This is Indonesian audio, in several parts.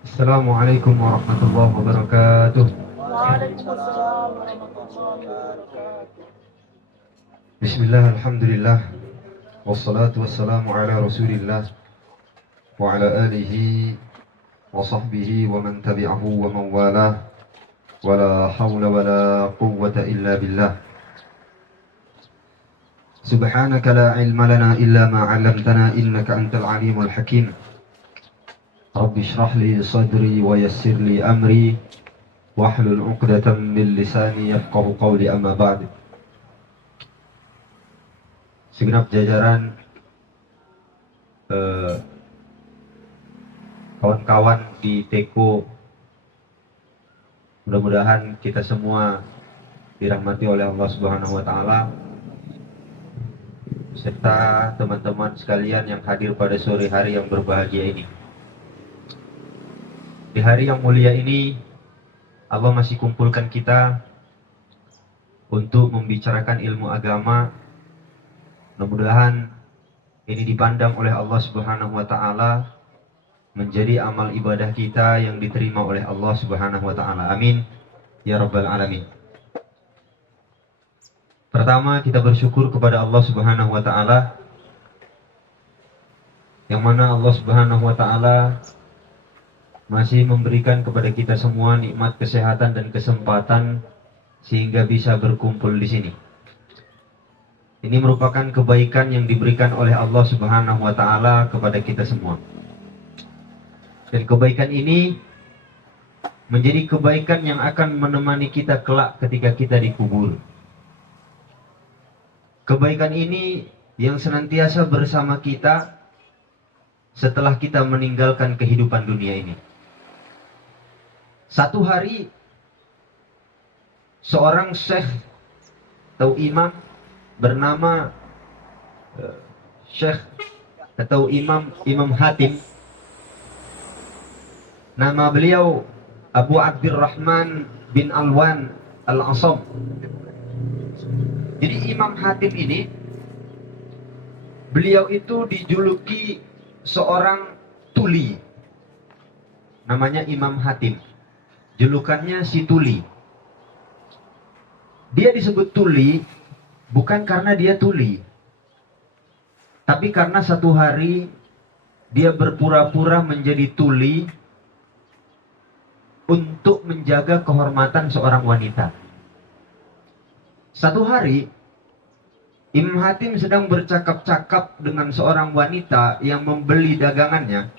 Assalamualaikum warahmatullahi wabarakatuh. Waalaikumsalam warahmatullahi wabarakatuh. Bismillah, alhamdulillah, wassalatu wassalamu ala rasulillah wa ala alihi wa sahbihi wa man tabi'ahu wa man walah wa la hawla wa la quwwata illa billah. Subhanaka la ilma lana illa ma 'allamtana innaka antal alimul hakim. Rabbi shrah li sadri wa yassir li amri wahlul 'uqdatam min lisani yafqahu qawli, amma ba'd. Segenap jajaran kawan-kawan di Teko, mudah-mudahan kita semua dirahmati oleh Allah Subhanahu wa taala, serta teman-teman sekalian yang hadir pada sore hari yang berbahagia ini. Di hari yang mulia ini Allah masih kumpulkan kita untuk membicarakan ilmu agama. Mudah-mudahan ini dipandang oleh Allah Subhanahu wa taala menjadi amal ibadah kita yang diterima oleh Allah Subhanahu wa taala. Amin ya rabbal alamin. Pertama, kita bersyukur kepada Allah Subhanahu wa taala, yang mana Allah Subhanahu wa taala masih memberikan kepada kita semua nikmat kesehatan dan kesempatan sehingga bisa berkumpul di sini. Ini merupakan kebaikan yang diberikan oleh Allah Subhanahu wa taala kepada kita semua. Dan kebaikan ini menjadi kebaikan yang akan menemani kita kelak ketika kita dikubur. Kebaikan ini yang senantiasa bersama kita setelah kita meninggalkan kehidupan dunia ini. Satu hari seorang syekh atau imam bernama Syekh atau Imam Hatim. Nama beliau Abu Abdurrahman bin Alwan Al-Asam. Jadi Imam Hatim ini, beliau itu dijuluki seorang tuli. Namanya Imam Hatim. Julukannya si tuli. Dia disebut tuli bukan karena dia tuli, tapi karena satu hari dia berpura-pura menjadi tuli untuk menjaga kehormatan seorang wanita. Satu hari Imam Hatim sedang bercakap-cakap dengan seorang wanita yang membeli dagangannya.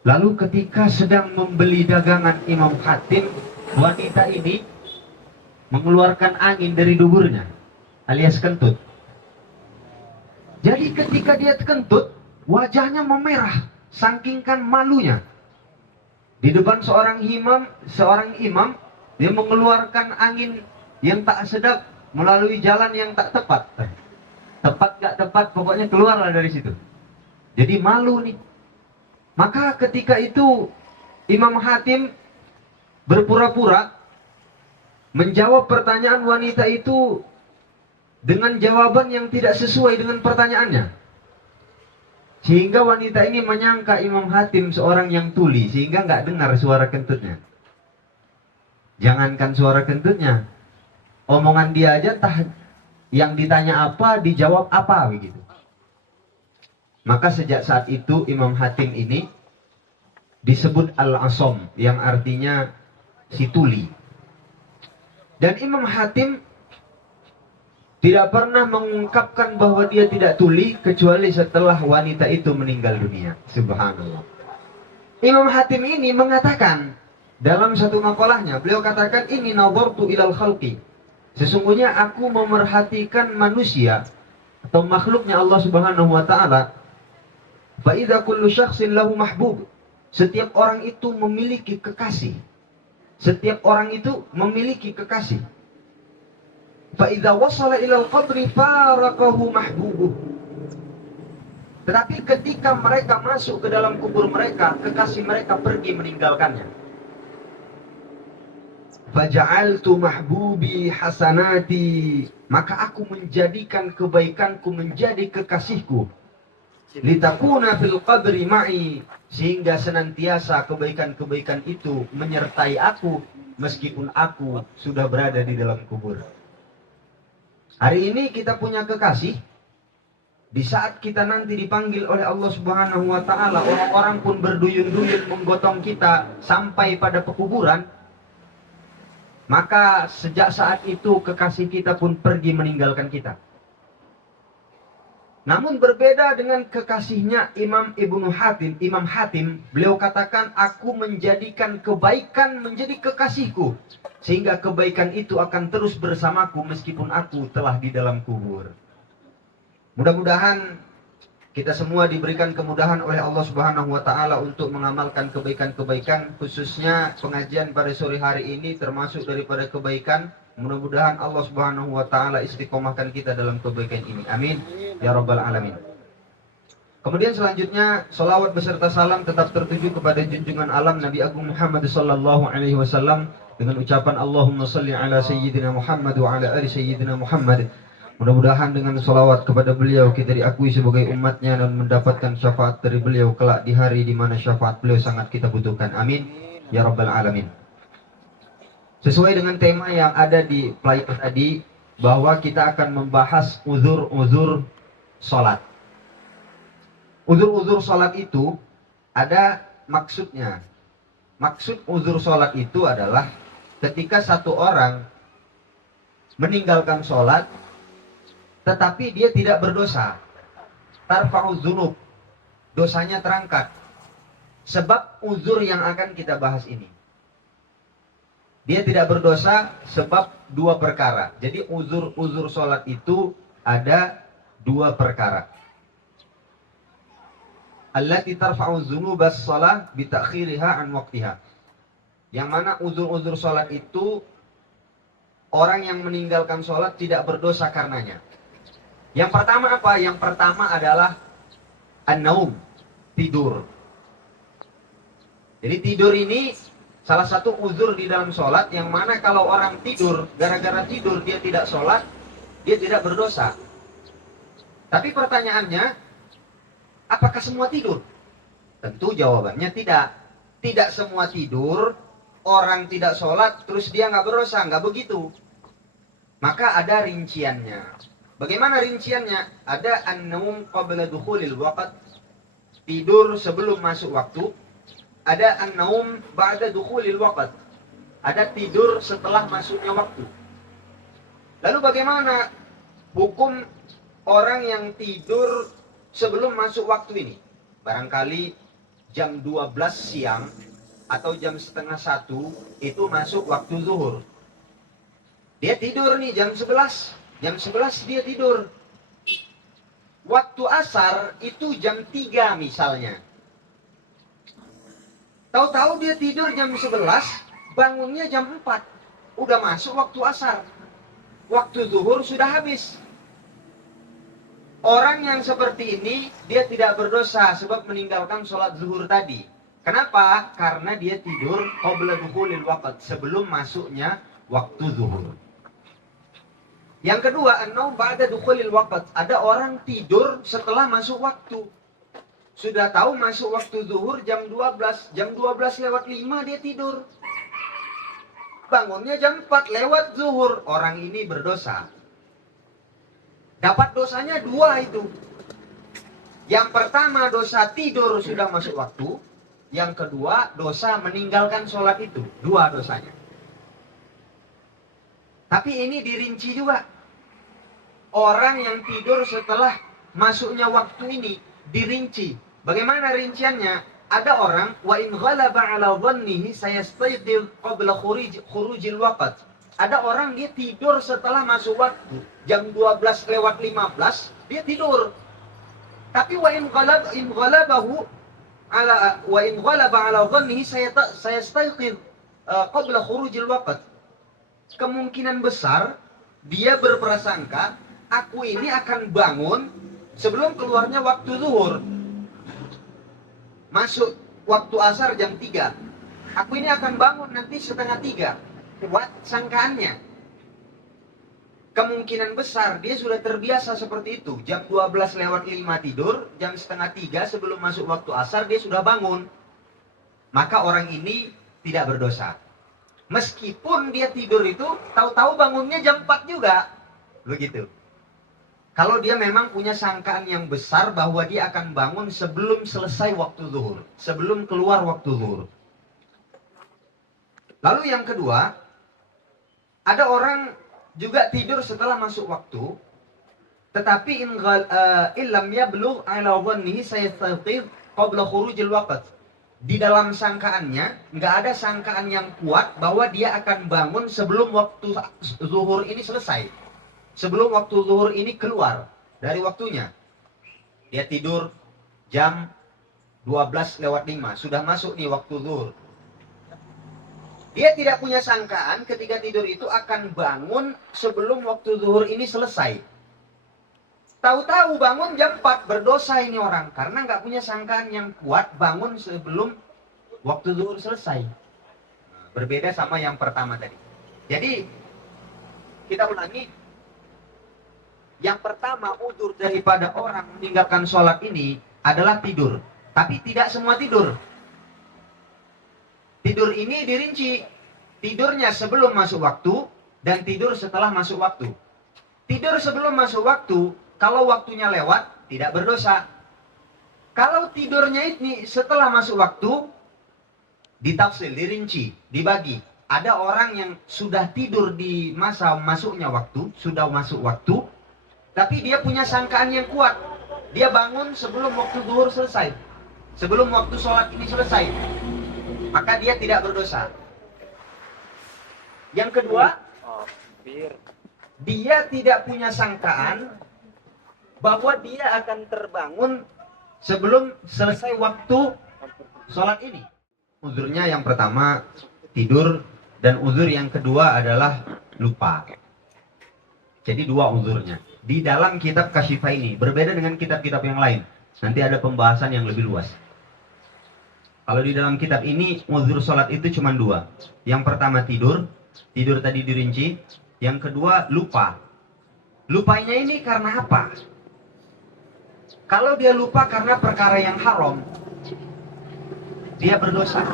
Lalu ketika sedang membeli dagangan Imam Hatim, wanita ini mengeluarkan angin dari duburnya, alias kentut. Jadi ketika dia kentut, wajahnya memerah, saking kan malunya. Di depan seorang imam, dia mengeluarkan angin yang tak sedap melalui jalan yang tak tepat. Tepat gak tepat, pokoknya keluarlah dari situ. Jadi malu nih. Maka ketika itu Imam Hatim berpura-pura menjawab pertanyaan wanita itu dengan jawaban yang tidak sesuai dengan pertanyaannya. Sehingga wanita ini menyangka Imam Hatim seorang yang tuli, sehingga nggak dengar suara kentutnya. Jangankan suara kentutnya, omongan dia aja yang ditanya apa, dijawab apa begitu. Maka sejak saat itu Imam Hatim ini disebut Al-Asam, yang artinya si tuli. Dan Imam Hatim tidak pernah mengungkapkan bahwa dia tidak tuli kecuali setelah wanita itu meninggal dunia. Subhanallah. Imam Hatim ini mengatakan dalam satu makalahnya, beliau katakan, ini nadhartu ilal khalqi. Sesungguhnya aku memerhatikan manusia atau makhluknya Allah Subhanahu wa taala. Fa idza kullu syakhsin lahu mahbub. Setiap orang itu memiliki kekasih. Setiap orang itu memiliki kekasih. Fa idza wasala ilal qabri faraqahu mahbubuh. Tetapi ketika mereka masuk ke dalam kubur mereka, kekasih mereka pergi meninggalkannya. Faja'altu mahbubi hasanati. Maka aku menjadikan kebaikanku menjadi kekasihku. litakuna fil qabri ma'i, sehingga senantiasa kebaikan-kebaikan itu menyertai aku meskipun aku sudah berada di dalam kubur. Hari ini kita punya kekasih. Di saat kita nanti dipanggil oleh Allah Subhanahu wa taala, orang-orang pun berduyun-duyun menggotong kita sampai pada pekuburan, maka sejak saat itu kekasih kita pun pergi meninggalkan kita. Namun berbeda dengan kekasihnya Imam Hatim, beliau katakan, aku menjadikan kebaikan menjadi kekasihku, sehingga kebaikan itu akan terus bersamaku meskipun aku telah di dalam kubur. Mudah-mudahan kita semua diberikan kemudahan oleh Allah Subhanahu wa taala untuk mengamalkan kebaikan-kebaikan, khususnya pengajian pada sore hari ini termasuk daripada kebaikan. Mudah-mudahan Allah Subhanahu wa taala istiqomahkan kita dalam kebaikan ini. Amin ya rabbal alamin. Kemudian selanjutnya salawat beserta salam tetap tertuju kepada junjungan alam Nabi Agung Muhammad sallallahu alaihi wasallam dengan ucapan Allahumma salli ala sayyidina Muhammad wa ala ali sayyidina Muhammad. Mudah-mudahan dengan salawat kepada beliau kita diakui sebagai umatnya dan mendapatkan syafaat dari beliau kelak di hari di mana syafaat beliau sangat kita butuhkan. Amin ya rabbal alamin. Sesuai dengan tema yang ada di flyer tadi, bahwa kita akan membahas uzur-uzur sholat. Uzur-uzur sholat itu ada maksudnya. Maksud uzur sholat itu adalah ketika satu orang meninggalkan sholat tetapi dia tidak berdosa, tarfa'u dzunub, dosanya terangkat. Sebab uzur yang akan kita bahas ini, dia tidak berdosa sebab dua perkara. Jadi uzur sholat itu ada dua perkara. Allati tarfa'u dzunubas shalah bi ta'khiriha an waqtiha. Yang mana uzur-uzur sholat itu orang yang meninggalkan sholat tidak berdosa karenanya. Yang pertama apa? Yang pertama adalah an-naum, tidur. Jadi tidur ini salah satu uzur di dalam sholat, yang mana kalau orang tidur, gara-gara tidur dia tidak sholat, dia tidak berdosa. Tapi pertanyaannya, apakah semua tidur? Tentu jawabannya tidak. Tidak semua tidur, orang tidak sholat, terus dia nggak berdosa, nggak begitu. Maka ada rinciannya. Bagaimana rinciannya? Ada an-naum qabla dukhulil waqt, tidur sebelum masuk waktu. Ada an-naum ba'da dukhulil waqt, ada tidur setelah masuknya waktu. Lalu bagaimana hukum orang yang tidur sebelum masuk waktu ini? Barangkali jam 12 siang atau jam setengah 1 itu masuk waktu zuhur. Dia tidur nih jam 11. Jam 11 dia tidur. Waktu asar itu jam 3 misalnya. Tahu-tahu dia tidur jam 11, bangunnya jam 4. Udah masuk waktu asar. Waktu zuhur sudah habis. Orang yang seperti ini, dia tidak berdosa sebab meninggalkan sholat zuhur tadi. Kenapa? Karena dia tidur qabla dukhulil waqt, sebelum masuknya waktu zuhur. Yang kedua, an-naum ba'da dukhulil waqt. Ada orang tidur setelah masuk waktu. Sudah tahu masuk waktu zuhur jam 12. Jam 12 lewat 5 dia tidur. Bangunnya jam 4 lewat zuhur. Orang ini berdosa. Dapat dosanya dua itu. Yang pertama dosa tidur sudah masuk waktu. Yang kedua dosa meninggalkan sholat itu. Dua dosanya. Tapi ini dirinci juga. Orang yang tidur setelah masuknya waktu ini dirinci. Bagaimana rinciannya? Ada orang wa in ghalaba ala dhannihi sayastayqidh qabla khurujil waqt. Ada orang dia tidur setelah masuk waktu. Jam 12 lewat 15 dia tidur. Tapi wa in ghalaba ala dhannihi sayastayqidh qabla khurujil waqt. Kemungkinan besar dia berprasangka aku ini akan bangun sebelum keluarnya waktu zuhur. Masuk waktu asar jam 3. Aku ini akan bangun nanti setengah 3. Kuat sangkaannya. kemungkinan besar dia sudah terbiasa seperti itu. Jam 12:05 tidur, jam 2:30 sebelum masuk waktu asar dia sudah bangun. Maka orang ini tidak berdosa. Meskipun dia tidur itu tahu-tahu bangunnya jam 4 juga. Begitu. Kalau dia memang punya sangkaan yang besar bahwa dia akan bangun sebelum selesai waktu zuhur, sebelum keluar waktu zuhur. Lalu yang kedua, ada orang juga tidur setelah masuk waktu, tetapi illam yablugh ala dhannihi sayastayqiz qabla khurujil waqt. Di dalam sangkaannya, nggak ada sangkaan yang kuat bahwa dia akan bangun sebelum waktu zuhur ini selesai. Sebelum waktu zuhur ini keluar dari waktunya. Dia tidur jam 12:05, sudah masuk nih waktu zuhur. Dia tidak punya sangkaan ketika tidur itu akan bangun sebelum waktu zuhur ini selesai. Tahu-tahu bangun jam 4, berdosa ini orang. Karena nggak punya sangkaan yang kuat bangun sebelum waktu zuhur selesai. Berbeda sama yang pertama tadi. Jadi, kita ulangi. Yang pertama, udzur daripada orang meninggalkan sholat ini adalah tidur. Tapi tidak semua tidur. Tidur ini dirinci. Tidurnya sebelum masuk waktu dan tidur setelah masuk waktu. Tidur sebelum masuk waktu, kalau waktunya lewat, tidak berdosa. Kalau tidurnya ini setelah masuk waktu, ditafsir, dirinci, dibagi. Ada orang yang sudah tidur di masa masuknya waktu, sudah masuk waktu, tapi dia punya sangkaan yang kuat. Dia bangun sebelum waktu zuhur selesai. Sebelum waktu sholat ini selesai. Maka dia tidak berdosa. Yang kedua, dia tidak punya sangkaan bahwa dia akan terbangun sebelum selesai waktu sholat ini. Uzurnya yang pertama tidur, dan uzur yang kedua adalah lupa. Jadi dua uzurnya. Di dalam kitab Kasyifah ini berbeda dengan kitab-kitab yang lain. Nanti ada pembahasan yang lebih luas. Kalau di dalam kitab ini uzur sholat itu cuma dua. Yang pertama tidur tadi dirinci. Yang kedua lupa. Lupanya ini karena apa? Kalau dia lupa karena perkara yang haram, dia berdosa.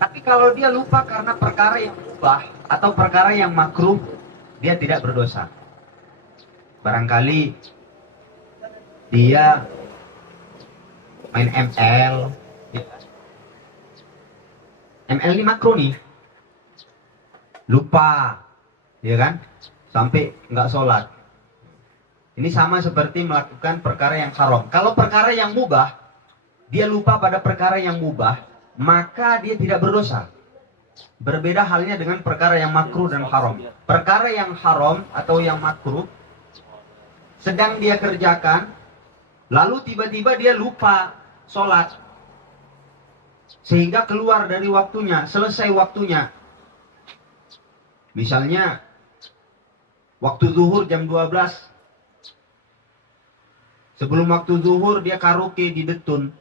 Tapi kalau dia lupa karena perkara yang mubah atau perkara yang makruh, dia tidak berdosa. Barangkali dia main ML. ML ini makruh nih. Lupa, ya kan? Sampai nggak sholat. Ini sama seperti melakukan perkara yang haram. Kalau perkara yang mubah, dia lupa pada perkara yang mubah, maka dia tidak berdosa. Berbeda halnya dengan perkara yang makruh dan haram. Perkara yang haram atau yang makruh sedang dia kerjakan, lalu tiba-tiba dia lupa sholat, sehingga keluar dari waktunya, selesai waktunya. Misalnya waktu zuhur jam 12, sebelum waktu zuhur dia karaoke di Detun,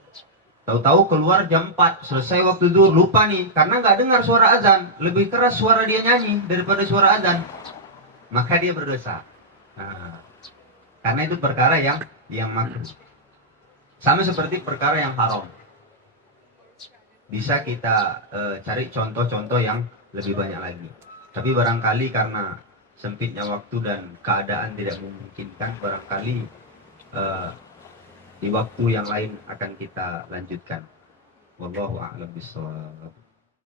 tahu-tahu keluar jam 4, selesai waktu zuhur, lupa nih karena nggak dengar suara azan, lebih keras suara dia nyanyi daripada suara azan, maka dia berdosa. Nah, karena itu perkara yang makruh. Sama seperti perkara yang haram. Bisa kita cari contoh-contoh yang lebih banyak lagi. Tapi barangkali karena sempitnya waktu dan keadaan tidak memungkinkan, barangkali di waktu yang lain akan kita lanjutkan. Wallahu a'lam bishawab.